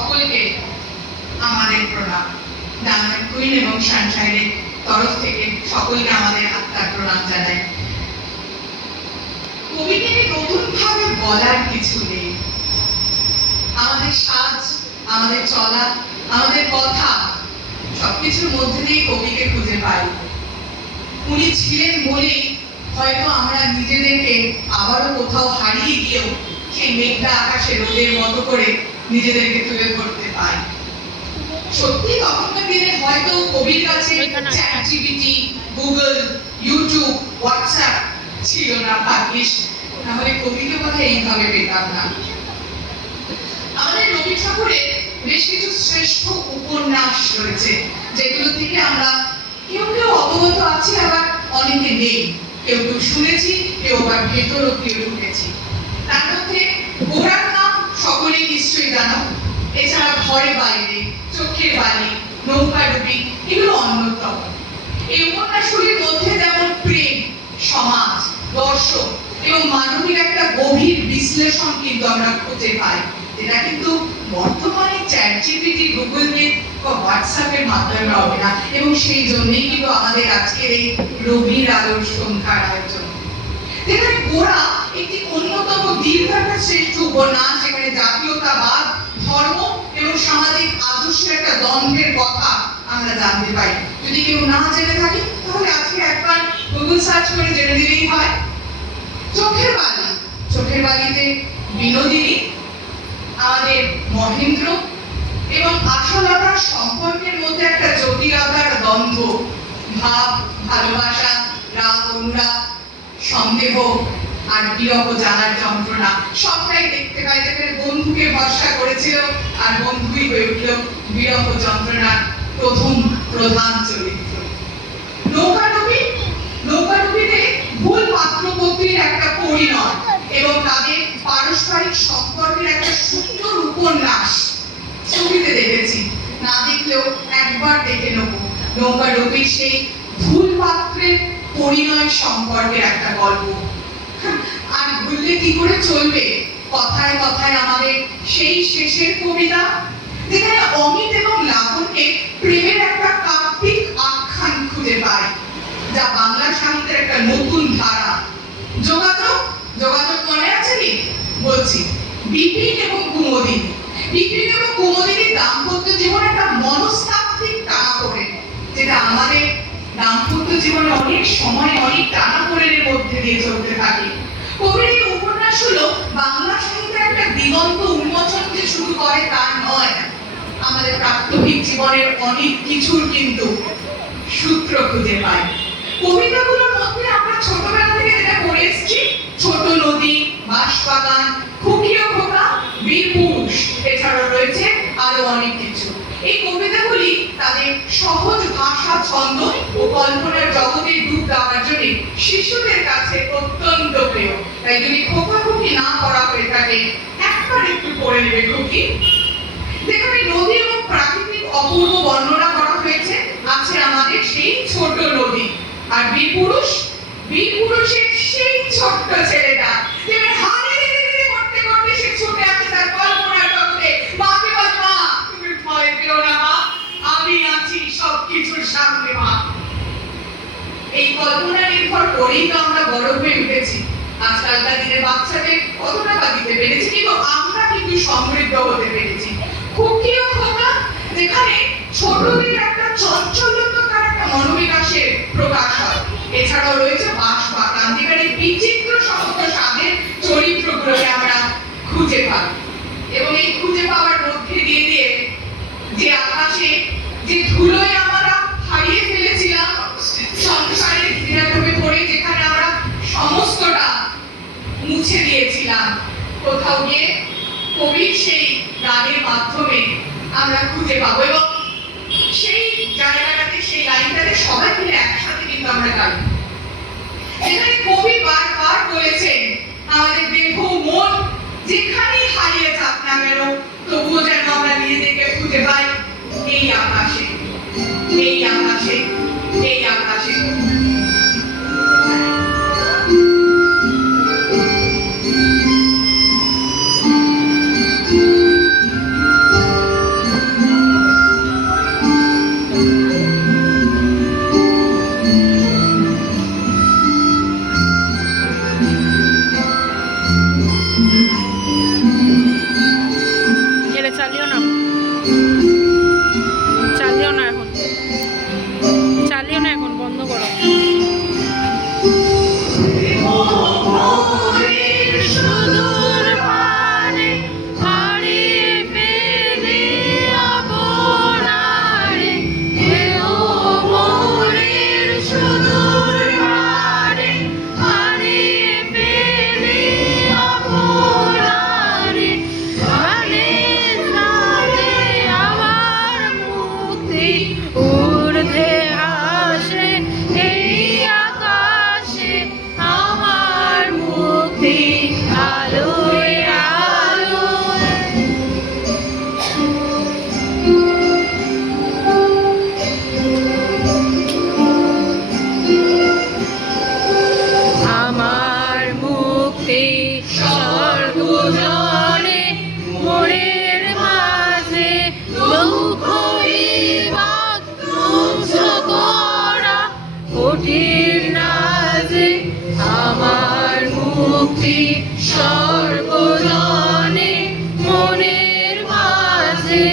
সকলকে আমাদের প্রণাম। ডায়মন্ড কুইন এবং সানশাইনের তরফ থেকে সকলকে আমাদের আত্মার প্রণাম জানাই। কবিকে নতুন ভাবে বলার কিছু নেই। আমাদের সাজ, আমাদের চলা, আমাদের কথা সবকিছুর মধ্যে দিয়ে কবিকে খুঁজে পাই। উনি ছিলেন বলেই হয়তো আমরা নিজেদেরকে আবারও কোথাও হারিয়ে গিয়েও সেই মেঘলা আকাশে রোদের মতো করে নিজেদেরকে তুলে ধরতে পাই। সত্যি তখনকার দিনে হয়তো কবির কাছে চ্যাটজিপিটি, গুগল, ইউটিউব, হোয়াটসঅ্যাপ ছিল না ভাগ্যিস, তাহলে কবিকে কথা এইভাবে পেতাম না। আমাদের রবি ঠাকুরের বেশ কিছু শ্রেষ্ঠ উপন্যাস রয়েছে, যেগুলো থেকে আমরা কেউ কেউ অবগত আছি, আবার অনেকে নেই। কেউ কেউ শুনেছি, কেউ আবার ভেতরও কেউ ঢুকেছি। তার মধ্যে গোড়ার নাম সকলেই নিশ্চয়ই জানো। এছাড়া ঘরে বাইরে, চোখের বালি, নৌকাডুবি এগুলো অন্যতম। এই উপন্যাসগুলির মধ্যে যেমন প্রেম, সমাজ, দর্শন এবং মানবিক একটা গভীর বিশ্লেষণ কিন্তু আমরা খুঁজে পাই, যেটা কিন্তু বর্তমানে চ্যাটজিপিটি, গুগল মিট বা হোয়াটসঅ্যাপের মাধ্যমে হবে না। এবং সেই জন্যই কিন্তু আমাদের আজকের এই রবির আলোর সন্ধ্যার আয়োজন, যেখানে গোড়া একটি অন্যতম দীর্ঘ একটা শ্রেষ্ঠ উপন্যাস, যেখানে জাতীয়তাবাদ, ধর্ম এবং সামাজিক আদর্শের একটা দ্বন্দ্বের কথা আমরা জানতে পাই। যদি কেউ না জেনে থাকি তাহলে আজকে একবার গুগল সার্চ করে জেনে দিলেই হয়। চোখের বালি, চোখের বালিতে বিনোদিনী, আমাদের মহেন্দ্র এবং আশালতার সম্পর্কের মধ্যে একটা জটিলতার দ্বন্দ্ব, ভাব, ভালোবাসা, রাগ, অনুরাগ, সন্দেহ আর বিরহ জানার যন্ত্রণা সবটাই দেখতে পাই, যেখানে বন্ধুকে ভরসা করেছিল আর বন্ধুই হয়ে উঠল বিরহ যন্ত্রণার প্রথম প্রধান চরিত্র। নৌকাডুবি, নৌকাডুবিতে ভুল পাত্রপত্রীর একটা পরিণয় এবং তাদের পারস্পরিক সম্পর্কের একটা সুন্দর উপন্যাস ছবিতে দেখেছি, না দেখলেও একবার দেখে নেব। নৌকাডুবির সেই ভুল পাত্রের পরিণয় সম্পর্কের একটা গল্প। আর ভুললে কি করে চলবে, কথায় কথায় আমাদের সেই শেষের কবিতা, যেখানে অমিত এবং লাবণ্যে প্রেমের একটা কাব্যিক আখ্যান খুঁজে পায়, যা বাংলা সাহিত্যের একটা নতুন ধারা। যোগাযোগ, যোগাযোগ মনে আছে কি? বলছি, বিপিন এবং কুমুদিনী। বিপিন এবং কুমুদিনীর দাম্পত্য জীবন একটা মনস্তাত্ত্বিক টানাপোড়েন, যেটা আমাদের দাম্পত্য জীবনে অনেক সময় অনেক টানাপোড়েনের মধ্যে দিয়ে চলতে থাকে। কবির এই উপন্যাসগুলো বাংলা সাহিত্যের একটা দিগন্ত উন্মোচন যে শুরু করে তা নয়, আমাদের প্রাত্যহিক জীবনের অনেক কিছুর কিন্তু সূত্র খুঁজে পাই। কবিতাগুলোর মধ্যে আমরা ছোটবেলা থেকে যেটা পড়ে এসেছি, ছোট নদী, বাঁশবাগান, খুকিও খোকা, বীর পুরুষ, এছাড়াও রয়েছে আরো অনেক কিছু। এই কবিতাগুলি তাদের সহজ ভাষা, ছন্দ ও কল্পনার জগতে ডুব দেওয়ার জন্য শিশুদের কাছে অত্যন্ত প্রিয়। তাই যদি খোকাখুকি না করা হয়ে থাকে, একবার একটু পড়ে নেবে খুকি। যেখানে নদী এবং প্রাকৃতিক অপূর্ব বর্ণনা করা হয়েছে, আছে আমাদের সেই ছোট নদী। আর বীর পুরুষ, বীর পুরুষের সেই ছোট্ট ছেলেটা, যেখানে হারে করতে করতে সে ছুটে আছে তার কল্পনার জগতে। মাকে বল, মা তুমি ভয় পেও না মা, আমি আছি সবকিছুর সামনে মা। এই কল্পনা নির্ভর করেই তো আমরা বড় হয়ে উঠেছি। আজকালকার দিনে বাচ্চাদের কত টাকা দিতে পেরেছি, কিন্তু আমরা কিন্তু সমৃদ্ধ হতে পেরেছি। খুকিও খোকা, যেখানে ছোটদের একটা চঞ্চলতার একটা মনোবিকাশের প্রকাশ হয়। এছাড়াও রয়েছে বাঁশবাগান, যেখানে বিচিত্র সমস্ত স্বাদের চরিত্রগুলোকে আমরা খুঁজে পাই। এবং এই খুঁজে পাওয়ার মধ্যে দিয়ে দিয়ে যে আকাশে যে ধুলোয় আমরা হারিয়ে ফেলেছিলাম সংসারের ধীরাভাবে পড়ে, যেখানে আমরা সমস্তটা মুছে দিয়েছিলাম, কোথাও গিয়ে কবির সেই গানের মাধ্যমে আমরা খুঁজে পাবো। এবং সেই জায়গাটাতে, সেই লাইনটাতে সবাই মিলে একসাথে কিন্তু আমরা গাই। এখানে কবি বারবার বলেছেন, আমাদের দেহ মন যেখানেই হারিয়ে যাক না কেন, তবুও যেন আমরা নিজেদেরকে খুঁজে পাই এই আকাশে, এই আকাশে, এই আকাশে। সর্বজনে মনের মাঝে